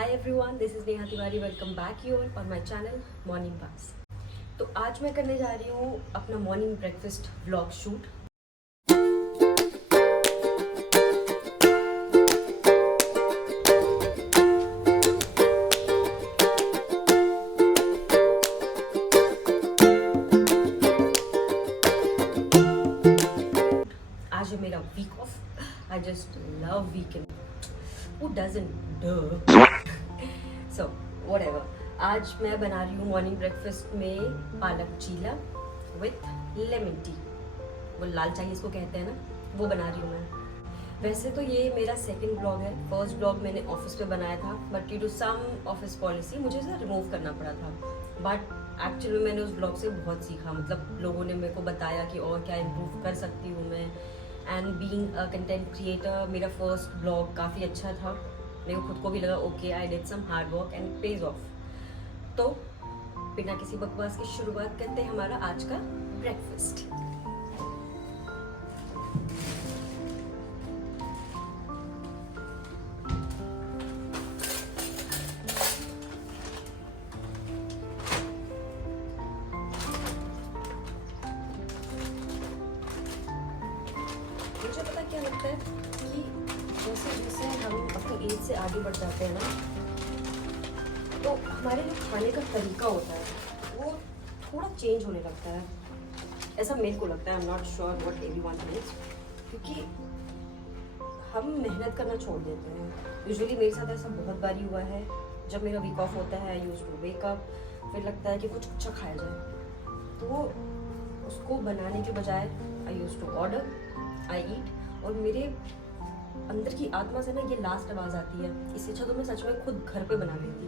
Hi everyone, this is Neha Tiwari. Welcome back you on my channel morning pass. तो आज मैं करने जा रही हूँ अपना मॉर्निंग ब्रेकफास्ट व्लॉग शूट। आज है मेरा week off. I just love weekend. Who doesn't? Duh. So whatever. आज मैं बना रही हूँ मॉर्निंग ब्रेकफास्ट में पालक चीला विथ लेमन टी। वो लाल चाय इसको कहते हैं ना, वो बना रही हूँ मैं। वैसे तो ये मेरा सेकंड ब्लॉग है। फर्स्ट ब्लॉग मैंने ऑफिस पे बनाया था, but due to some office policy मुझे इसे रिमूव करना पड़ा था। बट एक्चुअली मैंने उस ब्लॉग से बहुत सीखा। मतलब लोगों ने मेरे को बताया कि और क्या इम्प्रूव कर सकती हूँ मैं। And being a content creator, मेरा फर्स्ट ब्लॉग काफ़ी अच्छा था। मेरे को खुद को भी लगा okay, I did some hard work and pays off. तो बिना किसी बकवास की शुरुआत करते हैं हमारा आज का ब्रेकफास्ट। मुझे पता क्या लगता है कि जैसे जैसे हम अपनी एज से आगे बढ़ जाते हैं ना, तो हमारे जो खाने का तरीका होता है वो थोड़ा चेंज होने लगता है। ऐसा मेरे को लगता है। I am not sure what everyone thinks, क्योंकि हम मेहनत करना छोड़ देते हैं। यूजुअली मेरे साथ ऐसा बहुत बारी हुआ है। जब मेरा वीक ऑफ होता है, I used to wake up, फिर लगता है कि कुछ अच्छा खाया जाए, तो उसको बनाने के बजाय आई यूज्ड टू ऑर्डर, आई ईट। और मेरे अंदर की आत्मा से ना ये लास्ट आवाज़ आती है, इससे अच्छा तो मैं सच में खुद घर पे बना लेती।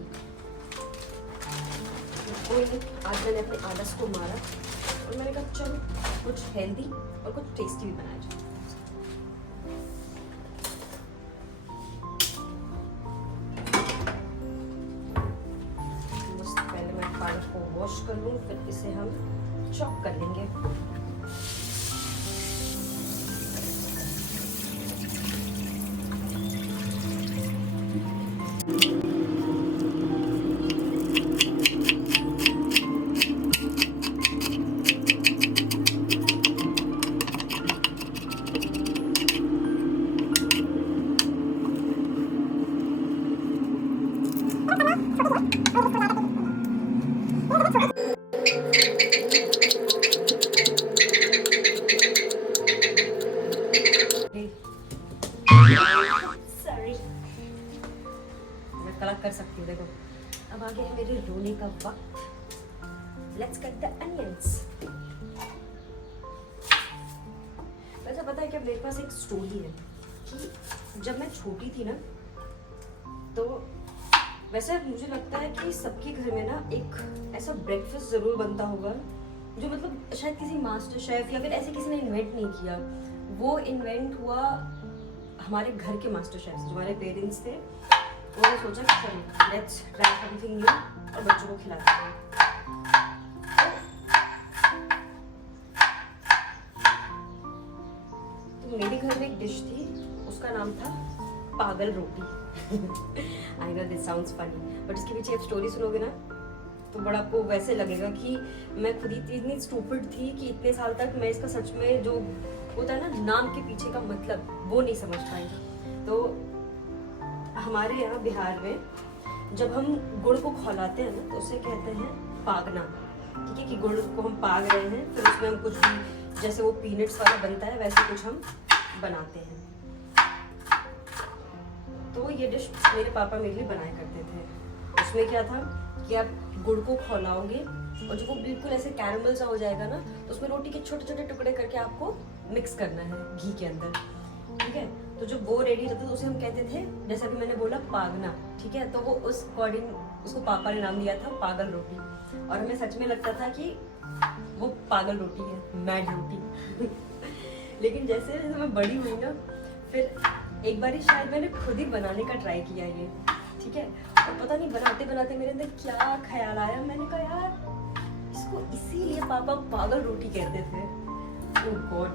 कोई नहीं, आज मैंने अपने आलस को मारा और मैंने कहा चलो कुछ हेल्दी और कुछ टेस्टी भी बनाया जाए। बस पहले मैं पालक को वॉश कर लूँ, फिर इसे हम चॉप कर लेंगे। सॉरी, मैं कलर कर सकती हूँ। देखो अब आगे है मेरे रोने का वक्त। Let's cut the onions. वैसे पता है क्या, मेरे पास एक स्टोरी है कि जब मैं छोटी थी ना, तो वैसे मुझे लगता है कि सबके घर में ना एक ऐसा ब्रेकफास्ट जरूर बनता होगा जो मतलब शायद किसी मास्टर शेफ या फिर ऐसे किसी ने इन्वेंट नहीं किया। वो इन्वेंट हुआ हमारे घर के मास्टर शेफ से, जो हमारे पेरेंट्स थे। उन्होंने सोचा कि चलो लेट्स ट्राई समथिंग न्यू और बच्चों को खिलाते हैं। तो मेरे घर में एक डिश थी, उसका नाम था पागल रोटी। I know this sounds funny, but इसके पीछे आप स्टोरी सुनोगे ना तो बड़ा आपको वैसे लगेगा कि मैं खुद ही इतनी स्टूपिड थी कि इतने साल तक मैं इसका सच में जो होता है ना नाम के पीछे का मतलब, वो नहीं समझ पाई। तो हमारे यहाँ बिहार में जब हम गुड़ को खौलाते हैं ना, तो उसे कहते हैं पागना। ठीक है, कि गुड़ को हम पाग रहे हैं, फिर उसमें हम कुछ भी, जैसे वो पीनट्स वाला बनता है वैसे कुछ हम बनाते हैं। तो ये डिश मेरे पापा मेरे लिए बनाया करते थे। उसमें क्या था कि आप गुड़ को खौलाओगे और जब वो बिल्कुल ऐसे कैरमल सा हो जाएगा ना, तो उसमें रोटी के छोटे छोटे टुकड़े करके आपको मिक्स करना है घी के अंदर। ठीक है, तो जब वो रेडी रहता तो उसे हम कहते थे, जैसा कि मैंने बोला, पागना। ठीक है, तो वो उस अकॉर्डिंग उसको पापा ने नाम दिया था पागल रोटी। और हमें सच में लगता था कि वो पागल रोटी है, मैड रोटी। लेकिन जैसे जैसे मैं बड़ी हुई ना, फिर एक बार शायद मैंने खुद ही बनाने का ट्राई किया ये। ठीक है, और पता नहीं बनाते बनाते मेरे अंदर क्या ख्याल आया, मैंने कहा यार इसको इसीलिए पापा पागल रोटी कहते थे। ओह गॉड।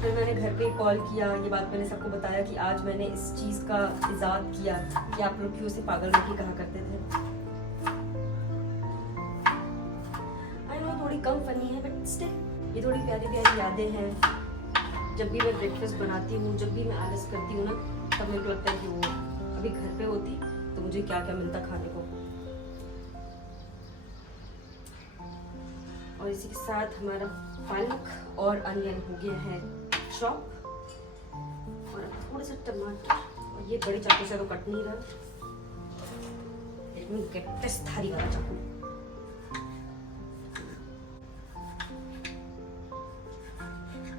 फिर मैंने घर पे कॉल किया, ये बात मैंने सबको बताया कि आज मैंने इस चीज़ का इजाद किया कि आप लोग क्यों से पागल रोटी कहा करते थे। आई नो थोड़ी कम फनी है बट स्टिल ये थोड़ी प्यारी प्यारी यादें हैं। जब भी मैं ब्रेकफास्ट बनाती हूँ, जब भी मैं आलस करती हूँ ना, तब मेरे को लगता है कि वो अभी घर पे होती तो मुझे क्या क्या मिलता खाने को। और इसी के साथ हमारा पालक और अनियन हो गया है चॉप, और अब थोड़ा सा टमाटर, और ये बड़ी चाकू से तो कट नहीं रहा, लेट मी गेट दिस धारी वाला चाकू।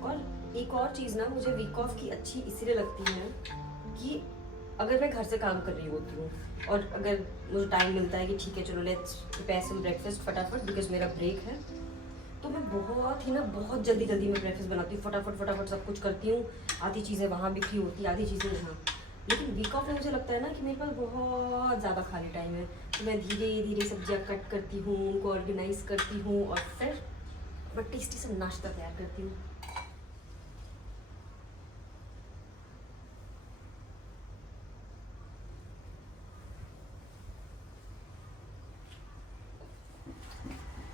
और एक और चीज़ ना, मुझे वीक ऑफ की अच्छी इसलिए लगती है कि अगर मैं घर से काम कर रही होती हूँ और अगर मुझे टाइम मिलता है कि ठीक है चलो लेट्स प्रिपेयर सम ब्रेकफास्ट फटाफट, बिकॉज मेरा ब्रेक है, तो मैं बहुत जल्दी में ब्रेकफास्ट बनाती हूँ, फटाफट सब कुछ करती हूँ। आधी चीज़ें वहाँ बिखरी होती है, आधी चीज़ें यहाँ। लेकिन वीक ऑफ में मुझे लगता है ना कि मेरे पास बहुत ज़्यादा खाली टाइम है, तो मैं धीरे सब्जियाँ कट करती हूँ, उनको ऑर्गेनाइज करती हूँ और फिर मैं टेस्टी सा नाश्ता तैयार करती हूँ।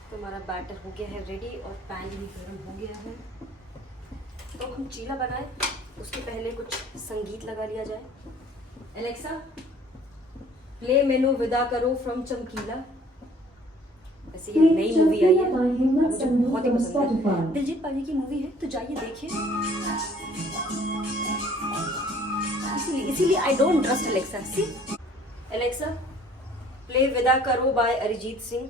तो हमारा बैटर हो गया है रेडी और पैन भी गर्म हो गया है। तो हम चीला बनाए उसके पहले कुछ संगीत लगा लिया जाए। एलेक्सा प्ले मेनू विदा करो फ्रॉम चमकीला। ऐसे ये नई मूवी आई है, मुझे बहुत ही पसंद है, दिलजीत पाजी की मूवी है, तो जाइए देखिए। इसीलिए I don't trust Alexa. See Alexa play विदा करो बाय अरिजीत सिंह।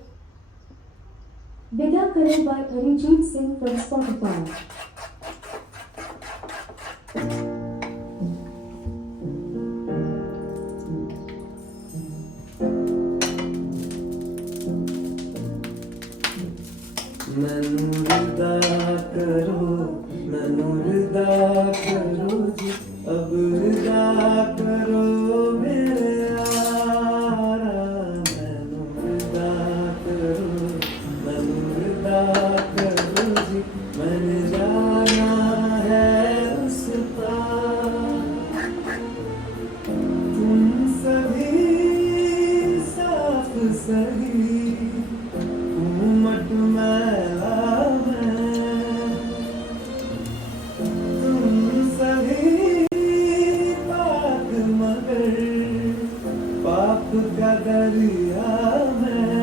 विदा करो by Arijit Singh from Spotify. मैनू विदा करो जी, अब विदा करो मेरे यारा। मैनू विदा करो जी, मैंने जाना है उस पार। तुम सभी साफ सही घूमट मैला मैं, तुम सभी पाक मगर पाप का दरिया मैं।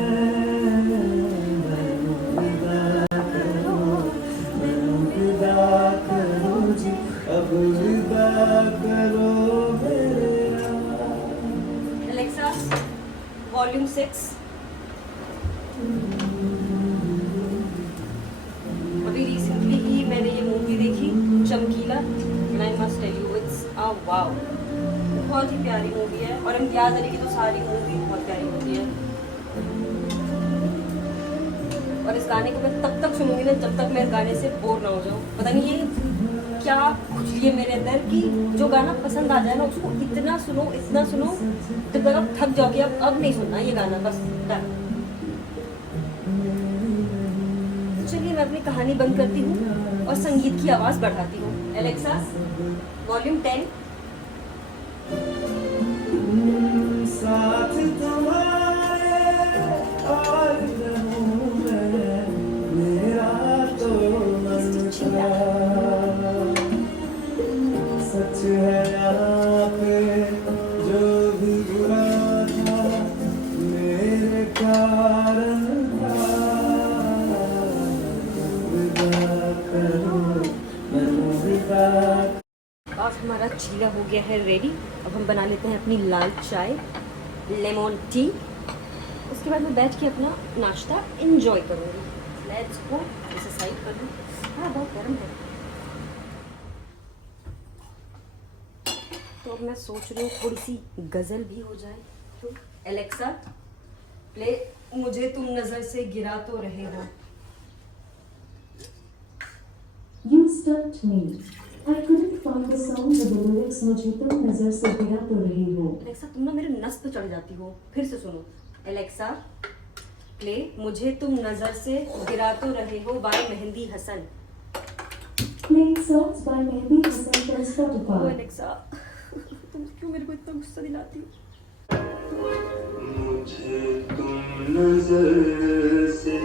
अब विदा करो मेरा। Alexa volume 6। अभी रिसेंटली ही मैंने ये मूवी देखी Chamkila, and I must tell you it's a wow, बहुत ही प्यारी मूवी है। और हम याद रही कि तो सारी मूवी बहुत प्यारी होती है। और इस गाने को मैं तब तक सुनूंगी ना जब तक मैं इस गाने से बोर ना हो जाऊँ। पता नहीं ये क्या खुजली है मेरे अंदर कि जो गाना पसंद आ जाए ना उसको इतना सुनो जब तक आप थक जाओगे, अब नहीं सुनना ये गाना, बस डन। चलिए मैं अपनी कहानी बंद करती हूँ और संगीत की आवाज़ बढ़ाती हूँ। Alexa volume 10। साथ तुम्हारे और रहूं मैं, मेरा तो मन था। सच है यहाँ पे जो भी बुरा था मेरे कारण था। विदा करो मैनू विदा। अब हमारा चीला हो गया है रेडी। अब हम बना लेते हैं अपनी लाल चाय, लेमन टी। उसके बाद मैं बैठ के अपना नाश्ता एंजॉय करूँगी। Let's go. इसे साइड कर दूँ, हाँ बहुत गर्म है। तो अब मैं सोच रही हूँ थोड़ी सी गज़ल भी हो जाए। तो एलेक्सा प्ले मुझे तुम नज़र से गिरा तो रहे हो। You stumped me. I couldn't find the song with the lyrics मुझे तुम नजर से गिरा तो रही हो। एलेक्सा तुम ना मेरे नस पे चढ़ जाती हो, फिर से सुनो। एलेक्सा प्ले मुझे तुम नज़र से गिरा तो रहे हो by Mehdi Hasan. Play songs by Mehdi Hasan from Spotify. Alexa तुम क्यों मेरे को इतना गुस्सा दिलाती हो? मुझे तुम नजर से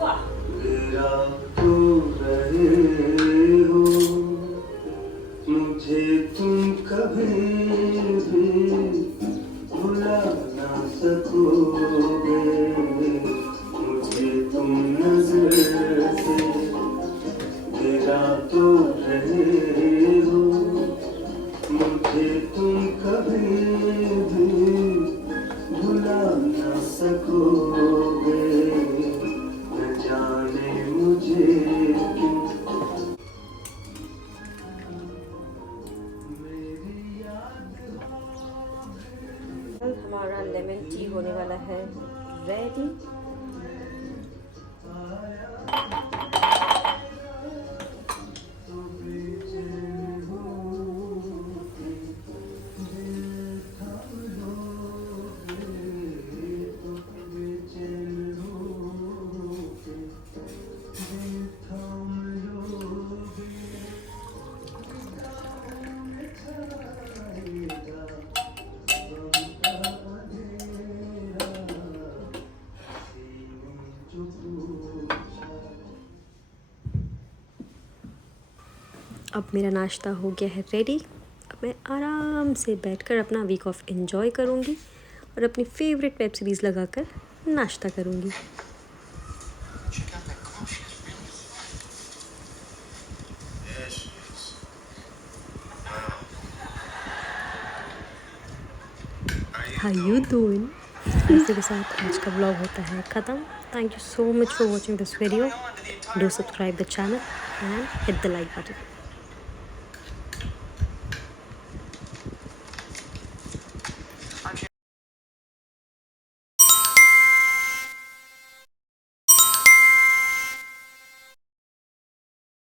वाह गिरा तो रहे हो, मुझे तुम कभी भी भुला ना सकोगे, मुझे तुम नजर से गिरा तो रहे हो, मुझे तुम कभी भी भुला ना सकोगे, न जाने मुझे क्यों मेरी याद हमारा लेमन टी होने वाला है रेडी। अब मेरा नाश्ता हो गया है रेडी। अब मैं आराम से बैठकर अपना वीक ऑफ एंजॉय करूँगी और अपनी फेवरेट वेब सीरीज़ लगाकर नाश्ता करूँगी। How you doing? इसी के साथ आज का ब्लॉग होता है ख़त्म। Thank you so much for watching this video. Do subscribe the channel and hit the like button.